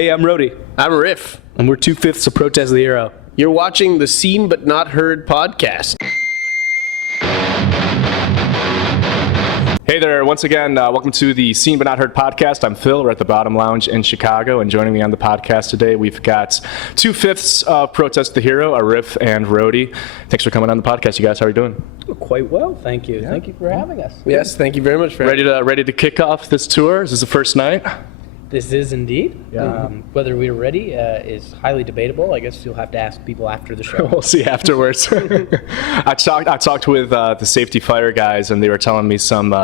Hey, I'm Rody. I'm Arif. And we're 2/5 of Protest the Hero. You're watching the Seen But Not Heard podcast. Hey there, once again, welcome to the Seen But Not Heard podcast. I'm Phil. We're at the Bottom Lounge in Chicago, and joining me on the podcast today, we've got 2/5 of Protest the Hero, Arif and Rody. Thanks for coming on the podcast, you guys. How are you doing? Quite well, thank you. Yeah. Thank you for having us. Yes, thank you very much for having us. Ready to kick off this tour? Is this the first night? This is indeed. Yeah. Whether we're ready is highly debatable. I guess you'll have to ask people after the show. We'll see afterwards. I talked with the safety fire guys, and they were telling me some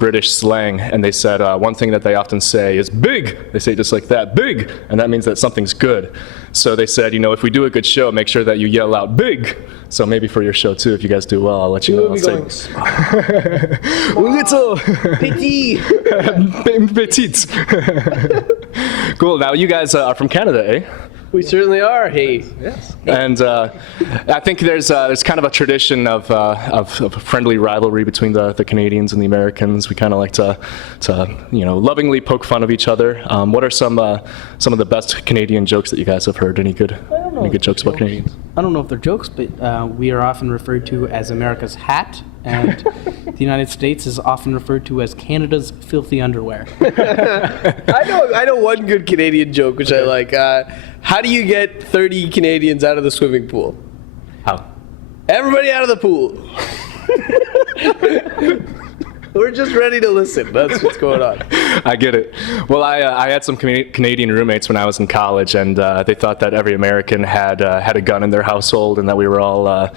British slang, and they said one thing that they often say is big. They say just like that, big, and that means that something's good. So they said, if we do a good show, make sure that you yell out big. So maybe for your show too, if you guys do well, I'll let you know. We'll be going little petit. Petite. Cool. Now you guys are from Canada, eh? We certainly are. Hey. Yes. And I think there's kind of a tradition of friendly rivalry between the Canadians and the Americans. We kind of like to lovingly poke fun of each other. What are some of the best Canadian jokes that you guys have heard? Any good jokes about Canadians? I don't know if they're jokes, but we are often referred to as America's hat, and the United States is often referred to as Canada's filthy underwear. I know one good Canadian joke, which I like. How do you get 30 Canadians out of the swimming pool? How? Everybody out of the pool. We're just ready to listen. That's what's going on. I get it. Well, I had some Canadian roommates when I was in college, and they thought that every American had a gun in their household, and that we were all,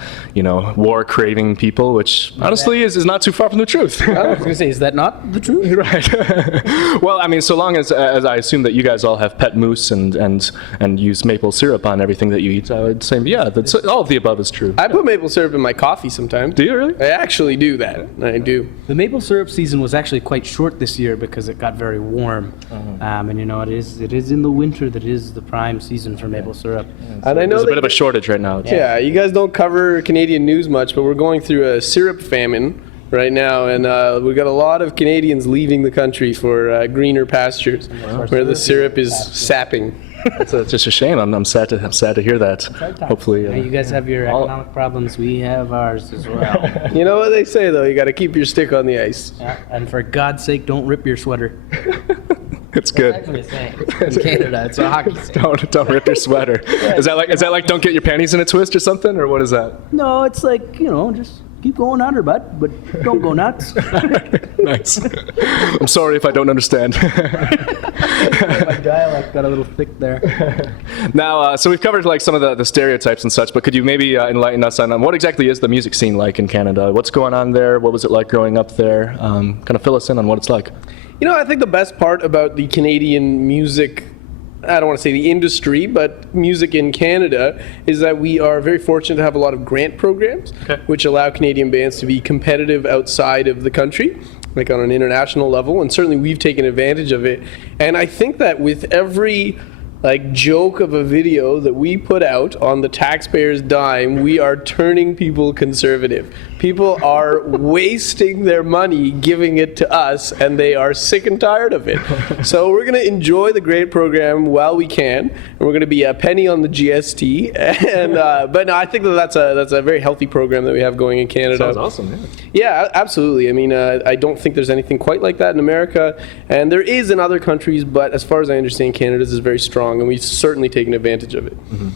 war-craving people, which honestly is not too far from the truth. I was going to say, is that not the truth? Right. Well, I mean, so long as I assume that you guys all have pet moose and use maple syrup on everything that you eat, I would say, yeah, all of the above is true. I put maple syrup in my coffee sometimes. Do you really? I actually do that. I do. The maple syrup season was actually quite short this year because it got very warm, and it is in the winter that is the prime season for maple syrup. And I know there's a bit of a shortage right now. Yeah, you guys don't cover Canadian news much, but we're going through a syrup famine right now, and we've got a lot of Canadians leaving the country for greener pastures where the syrup is sapping. It's just a shame. I'm sad to hear that. Hopefully, you guys have your economic problems. We have ours as well. You know what they say though? You got to keep your stick on the ice. Yeah, and for God's sake, don't rip your sweater. It's good. That's actually a saying. In Canada, it's a hockey saying. Don't rip your sweater. Is that like don't get your panties in a twist or something, or what is that? No, it's like just keep going under, bud, but don't go nuts. Nice. I'm sorry if I don't understand. My dialect got a little thick there. Now, so we've covered like some of the stereotypes and such, but could you maybe enlighten us on what exactly is the music scene like in Canada? What's going on there? What was it like growing up there? Kind of fill us in on what it's like. I think the best part about the Canadian music, I don't want to say the industry, but music in Canada, is that we are very fortunate to have a lot of grant programs, which allow Canadian bands to be competitive outside of the country, like on an international level, and certainly we've taken advantage of it. And I think that with every joke of a video that we put out on the taxpayers' dime, we are turning people conservative. People are wasting their money giving it to us, and they are sick and tired of it. So we're going to enjoy the grant program while we can, and we're going to be a penny on the GST. And but no, I think that's a very healthy program that we have going in Canada. Sounds awesome. Yeah, absolutely. I mean, I don't think there's anything quite like that in America, and there is in other countries, but as far as I understand, Canada's is very strong, and we've certainly taken advantage of it. Mm-hmm.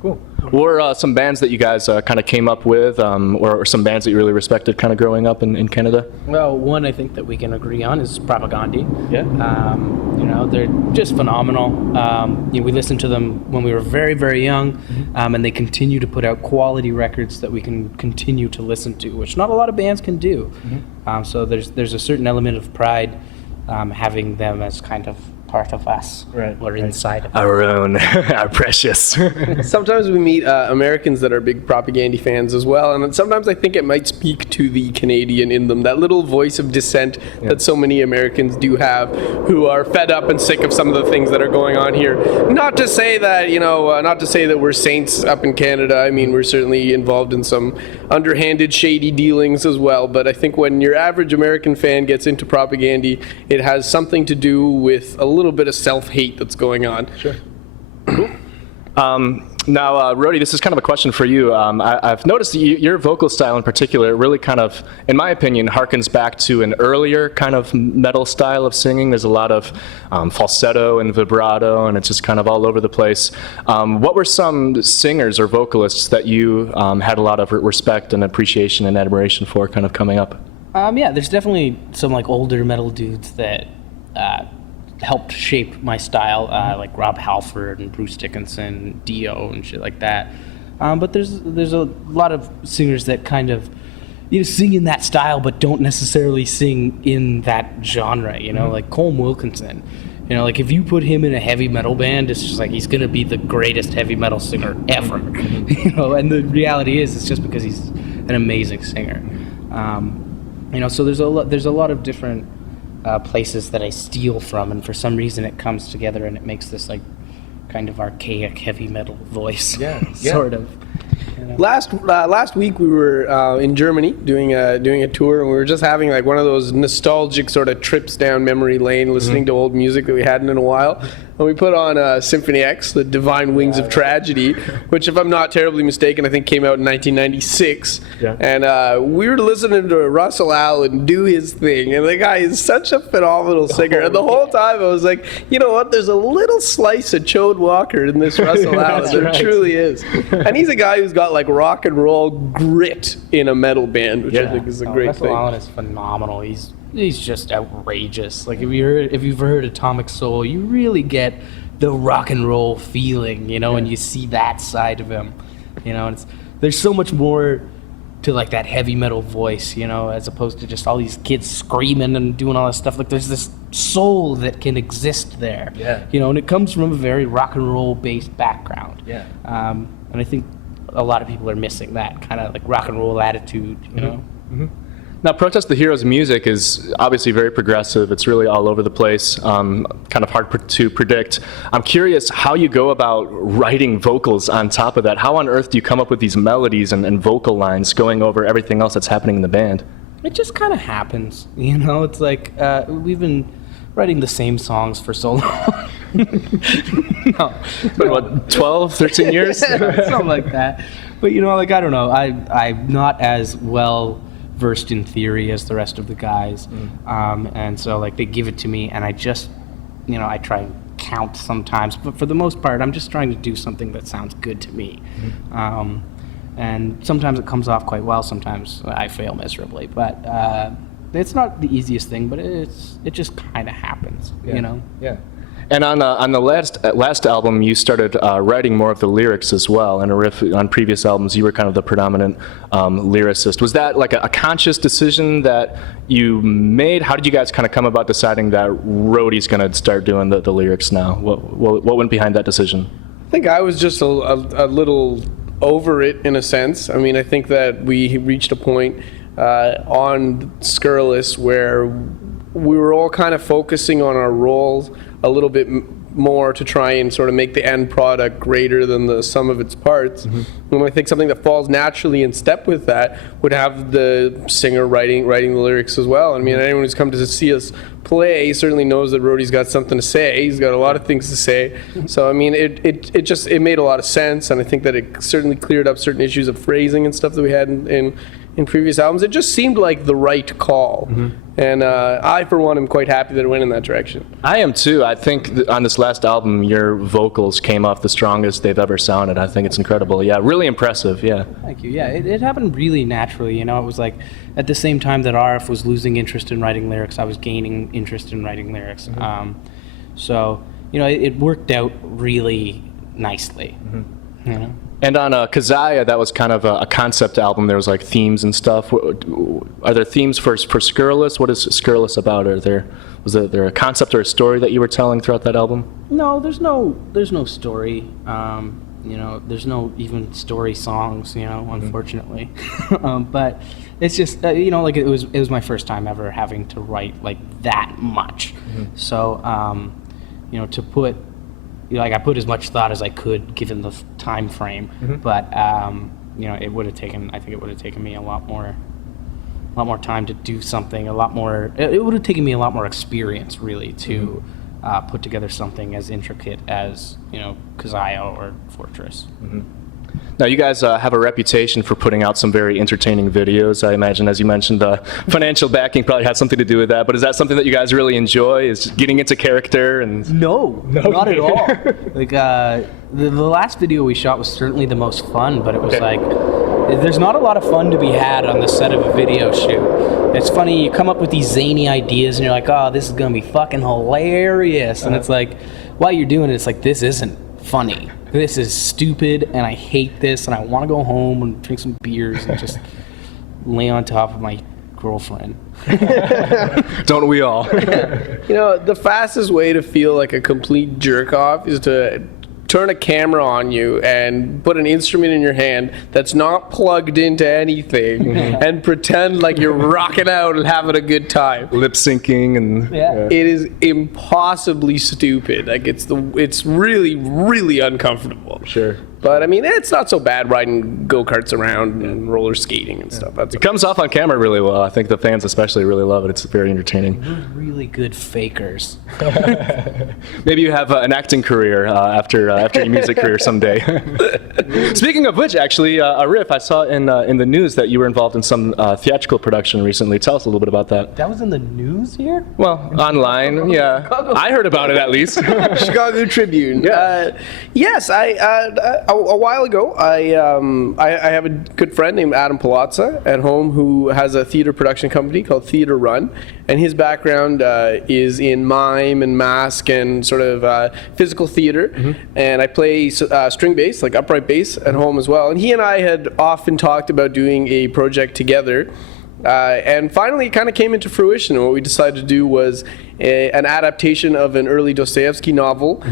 Cool. What were some bands that you guys kind of came up with, or some bands that you really respected kind of growing up in Canada? Well, one I think that we can agree on is Propagandhi. Yeah. They're just phenomenal. We listened to them when we were very, very young, and they continue to put out quality records that we can continue to listen to, which not a lot of bands can do. So there's a certain element of pride having them as kind of part of us. Right. We're inside of Our own, our precious. Sometimes we meet Americans that are big Propagandhi fans as well, and sometimes I think it might speak to the Canadian in them, that little voice of dissent that so many Americans do have, who are fed up and sick of some of the things that are going on here. Not to say that, not to say that we're saints up in Canada. I mean, we're certainly involved in some underhanded, shady dealings as well, but I think when your average American fan gets into Propagandhi, it has something to do with a little little bit of self-hate that's going on. Sure. Now, Rody, this is kind of a question for you. I've noticed that your vocal style in particular really kind of, in my opinion, harkens back to an earlier kind of metal style of singing. There's a lot of falsetto and vibrato, and it's just kind of all over the place. What were some singers or vocalists that you had a lot of respect and appreciation and admiration for kind of coming up? Yeah, there's definitely some like older metal dudes that helped shape my style, like Rob Halford and Bruce Dickinson, Dio and shit like that. But there's a lot of singers that kind of sing in that style, but don't necessarily sing in that genre. Like Colm Wilkinson. Like if you put him in a heavy metal band, it's just like he's gonna be the greatest heavy metal singer ever. And the reality is, it's just because he's an amazing singer. So there's a lot of different places that I steal from, and for some reason it comes together and it makes this like kind of archaic heavy metal voice. Sort of. Last week we were in Germany doing a tour, and we were just having like one of those nostalgic sort of trips down memory lane, listening to old music that we hadn't in a while. And we put on Symphony X, The Divine Wings of Tragedy, which, if I'm not terribly mistaken, I think came out in 1996. Yeah. And we were listening to Russell Allen do his thing, and the guy is such a phenomenal singer. And the whole time I was like, you know what? There's a little slice of Chode Walker in this Russell Allen. There truly is. And he's a guy who's got like rock and roll grit in a metal band, which I think is a great Russell thing. Allen is phenomenal. He's just outrageous. Like if you've heard Atomic Soul, you really get the rock and roll feeling, and you see that side of him, and there's so much more to like that heavy metal voice, as opposed to just all these kids screaming and doing all this stuff. Like there's this soul that can exist there, and it comes from a very rock and roll based background. And I think a lot of people are missing that kind of like rock and roll attitude, Now, Protest the Heroes music is obviously very progressive. It's really all over the place, kind of hard to predict. I'm curious how you go about writing vocals on top of that. How on earth do you come up with these melodies and vocal lines going over everything else that's happening in the band? It just kind of happens, It's like we've been writing the same songs for so long. No. But what, 12, 13 years? Something like that. But, I don't know. I'm not as well versed in theory as the rest of the guys. And so, like, they give it to me, and I just, I try and count sometimes. But for the most part, I'm just trying to do something that sounds good to me. And sometimes it comes off quite well. Sometimes I fail miserably. But it's not the easiest thing, but it just kind of happens, Yeah. And on the last album, you started writing more of the lyrics as well. And Arif, on previous albums, you were kind of the predominant lyricist. Was that like a conscious decision that you made? How did you guys kind of come about deciding that Rody's going to start doing the lyrics now? What went behind that decision? I think I was just a little over it in a sense. I mean, I think that we reached a point on Scurrilous where we were all kind of focusing on our roles a little bit more to try and sort of make the end product greater than the sum of its parts. And I think something that falls naturally in step with that would have the singer writing the lyrics as well. I mean, anyone who's come to see us play certainly knows that Rody's got something to say. He's got a lot of things to say. So I mean, it made a lot of sense, and I think that it certainly cleared up certain issues of phrasing and stuff that we had in previous albums. It just seemed like the right call. And I, for one, am quite happy that it went in that direction. I am too. I think that on this last album, your vocals came off the strongest they've ever sounded. I think it's incredible. Yeah, really impressive. Yeah. Thank you. Yeah, it happened really naturally. It was like at the same time that Arif was losing interest in writing lyrics, I was gaining interest in writing lyrics. So, it worked out really nicely. And on Kazaya, that was kind of a concept album. There was like themes and stuff. Are there themes for Scurrilous? What is Scurrilous about? Was there a concept or a story that you were telling throughout that album? No, there's no story. There's no even story songs. Unfortunately, but it's just like it was my first time ever having to write like that much. So to put. I put as much thought as I could given the time frame, but it would have taken. I think it would have taken me a lot more time to do something. It would have taken me a lot more experience, really, to put together something as intricate as, Kazaya or Fortress. Now, you guys have a reputation for putting out some very entertaining videos. I imagine, as you mentioned, the financial backing probably had something to do with that. But is that something that you guys really enjoy, is getting into character? And No, not at all. Like, the last video we shot was certainly the most fun, but it was like, there's not a lot of fun to be had on the set of a video shoot. It's funny, you come up with these zany ideas and you're like, oh, this is going to be fucking hilarious. And it's like, while you're doing it, it's like, this isn't funny. This is stupid, and I hate this, and I want to go home and drink some beers and just lay on top of my girlfriend. don't we all? The fastest way to feel like a complete jerk off is to turn a camera on you and put an instrument in your hand that's not plugged into anything and pretend like you're rocking out and having a good time. Lip syncing and It is impossibly stupid. Like it's really, really uncomfortable. Sure. But I mean, it's not so bad riding go-karts around and roller skating and stuff. That's It comes off on camera really well. I think the fans especially really love it. It's very entertaining. We're really good fakers. Maybe you have an acting career after your music career someday. Speaking of which, actually, Arif, I saw in the news that you were involved in some theatrical production recently. Tell us a little bit about that. That was in the news here? Well, online, yeah. I heard about it at least. Chicago Tribune. Yes, a while ago, I have a good friend named Adam Palazza at home who has a theater production company called Theater Run, and his background is in mime and mask and sort of physical theater, and I play string bass, like upright bass, at home as well. And he and I had often talked about doing a project together. And finally, it kind of came into fruition. And what we decided to do was an adaptation of an early Dostoevsky novel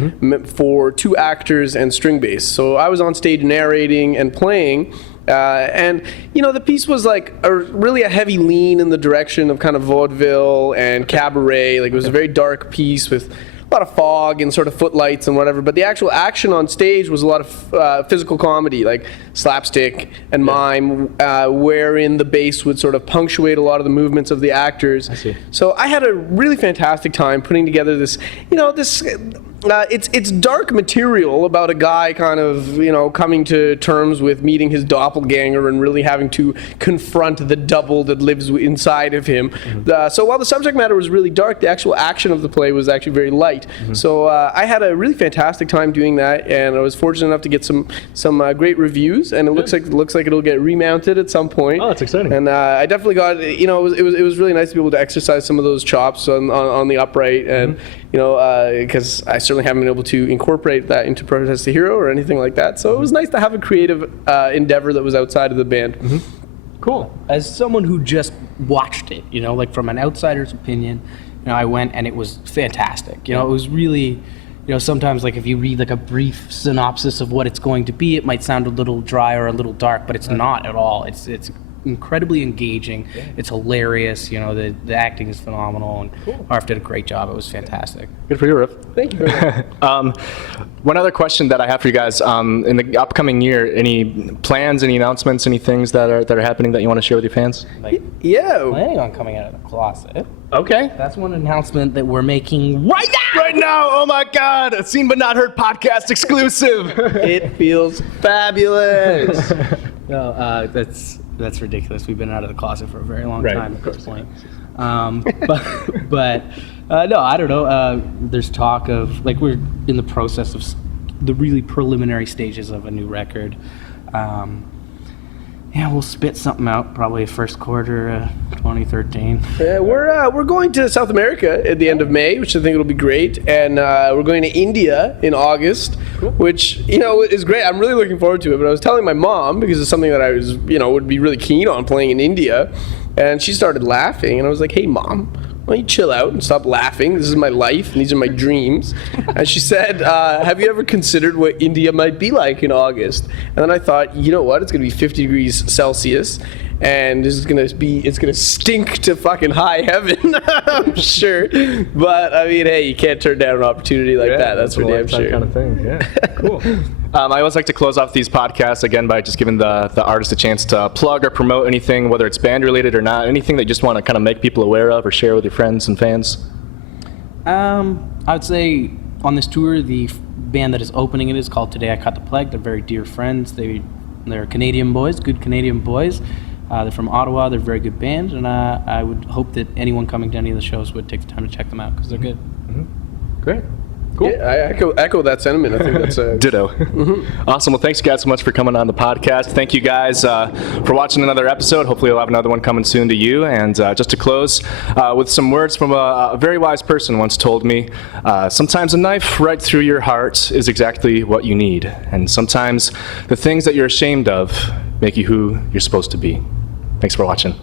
for 2 actors and string bass. So I was on stage narrating and playing. And the piece was like really a heavy lean in the direction of kind of vaudeville and cabaret. Like, it was a very dark piece with a lot of fog and sort of footlights and whatever, but the actual action on stage was a lot of physical comedy, like slapstick and mime, wherein the bass would sort of punctuate a lot of the movements of the actors. I see. So I had a really fantastic time putting together this, it's dark material about a guy kind of, coming to terms with meeting his doppelganger and really having to confront the double that lives inside of him. So while the subject matter was really dark, the actual action of the play was actually very light. So I had a really fantastic time doing that, and I was fortunate enough to get some great reviews, and it looks like it'll get remounted at some point. Oh, that's exciting. And I definitely got, it was really nice to be able to exercise some of those chops on the upright, and because I certainly haven't been able to incorporate that into Protest the Hero or anything like that. So it was nice to have a creative endeavor that was outside of the band. Cool. As someone who just watched it, like from an outsider's opinion, I went and it was fantastic. It was really, sometimes like if you read like a brief synopsis of what it's going to be, it might sound a little dry or a little dark, but it's not at all. It's incredibly engaging. It's hilarious. The acting is phenomenal, and Arif did a great job. It was fantastic. Good for you, Arif. Thank you very much. One other question that I have for you guys, in the upcoming year, any plans, any announcements, any things that are happening that you want to share with your fans? Yeah. Planning on coming out of the closet. Okay. That's one announcement that we're making right now. Right now, oh my God, a Seen But Not Heard podcast exclusive. It feels fabulous. No, that's ridiculous. We've been out of the closet for a very long time at this point. But no, I don't know. There's talk of, like, we're in the process of the really preliminary stages of a new record. We'll spit something out probably first quarter 2013. We're going to South America at the end of May, which I think it'll be great, and we're going to India in August, which is great. I'm really looking forward to it. But I was telling my mom, because it's something that I was would be really keen on playing in India, and she started laughing, and I was like, "Hey, Mom, why don't you chill out and stop laughing? This is my life, and these are my dreams." And she said, "Have you ever considered what India might be like in August?" And then I thought, you know what? It's going to be 50 degrees Celsius, and it's going to stink to fucking high heaven, I'm sure. But I mean, hey, you can't turn down an opportunity like that. That's for damn sure. Kind of thing. Yeah. Cool. I always like to close off these podcasts again by just giving the artist a chance to plug or promote anything, whether it's band related or not, anything that you just want to kind of make people aware of or share with your friends and fans. I would say on this tour, the band that is opening it is called Today I Caught the Plague. They're very dear friends. They're Canadian boys, good Canadian boys. They're from Ottawa. They're a very good band, and I would hope that anyone coming to any of the shows would take the time to check them out because they're good. Great. Cool. Yeah, I echo that sentiment. I think that's Ditto. Awesome. Well, thanks you guys so much for coming on the podcast. Thank you guys for watching another episode. Hopefully, we'll have another one coming soon to you. And just to close with some words from a very wise person once told me, sometimes a knife right through your heart is exactly what you need. And sometimes the things that you're ashamed of make you who you're supposed to be. Thanks for watching.